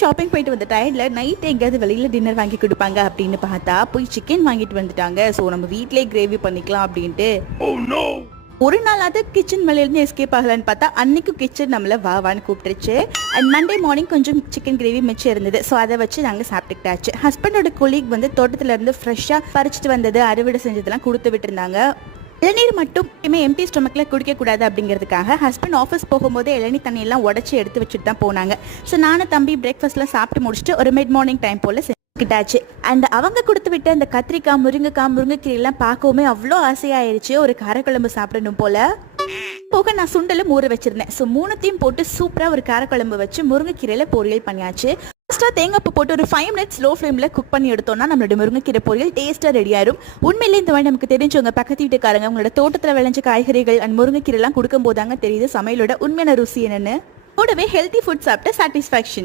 Shopping போயிட்டு வந்த டயர்ல night எங்கேயாவது வெளியில டின்னர் வாங்கி கொடுப்பாங்க அப்படின்னு பார்த்தா போய் சிக்கன் வாங்கிட்டு வந்துட்டாங்க. ஸோ நம்ம வீட்லயே கிரேவி பண்ணிக்கலாம் அப்படின்ட்டு ஒரு நாளாவது கிச்சன் மேலேருந்து எஸ்கேப் ஆகலான்னு பார்த்தா அன்னைக்கும் கிச்சன் நம்மள வான்னு கூப்பிட்டுருச்சு. அண்ட் மண்டே மார்னிங் கொஞ்சம் சிக்கன் கிரேவி மிச்சம் இருந்தது. ஸோ அதை வச்சு நாங்கள் சாப்பிட்டுக்கிட்டாச்சு. ஹஸ்பண்டோட கொலீக் வந்து தோட்டத்துல இருந்து ஃப்ரெஷ்ஷாக பறிச்சுட்டு வந்தது, அறுவடை செஞ்சதெல்லாம் கொடுத்து விட்டுருந்தாங்க. இளநீர் மட்டும் எம்டி ஸ்டொமக்கில் குடிக்கக்கூடாது அப்படிங்கிறதுக்காக ஹஸ்பண்ட் ஆஃபீஸ் போகும்போது இளநீர் தண்ணியெல்லாம் உடச்சி எடுத்து வச்சுட்டு தான் போனாங்க. ஸோ நானும் தம்பி பிரேக்ஃபாஸ்ட்லாம் சாப்பிட்டு முடிச்சுட்டு ஒரு மிட் மார்னிங் டைம் போல் செஞ்சுக்கிட்டாச்சு. அண்ட் அவங்க கொடுத்து விட்ட அந்த கத்திரிக்காய், முருங்கைக்கீரைலாம் பார்க்கவுமே அவ்வளோ ஆசையாயிருச்சு. ஒரு காரக்குழம்பு சாப்பிடணும் போல. போக நான் சுண்டலும் ஊற வச்சிருந்தேன். ஸோ மூணுத்தையும் போட்டு சூப்பராக ஒரு காரக்குழம்பு வச்சு முருங்கைக்கீரையில பொரியல் பண்ணியாச்சு. ஃபர்ஸ்ட்டாக தேங்காய் பூ போட்டு ஒரு 5 minutes லோ ஃப்ளேமில் குக் பண்ணி எடுத்தோம்னா நம்மளோட முருங்கைக்கீரை பொரியல் டேஸ்ட்டாக ரெடி ஆயிரும். உண்மையிலேயே இந்த மாதிரி நமக்கு தெரிஞ்சவங்க பக்கத்து வீட்டுக்காரங்க அவங்களோட தோட்டத்தில் விளைஞ்ச காய்கறிகள் அண்ட் முருங்கைக்கீரைலாம் கொடுக்கும் போதாங்க தெரியுது சமையலோட உண்மையான ருசி என்னன்னு. கூடவே ஹெல்த்தி ஃபுட் சாப்பிட்ட சாட்டிஸ்ஃபேக்ஷன்.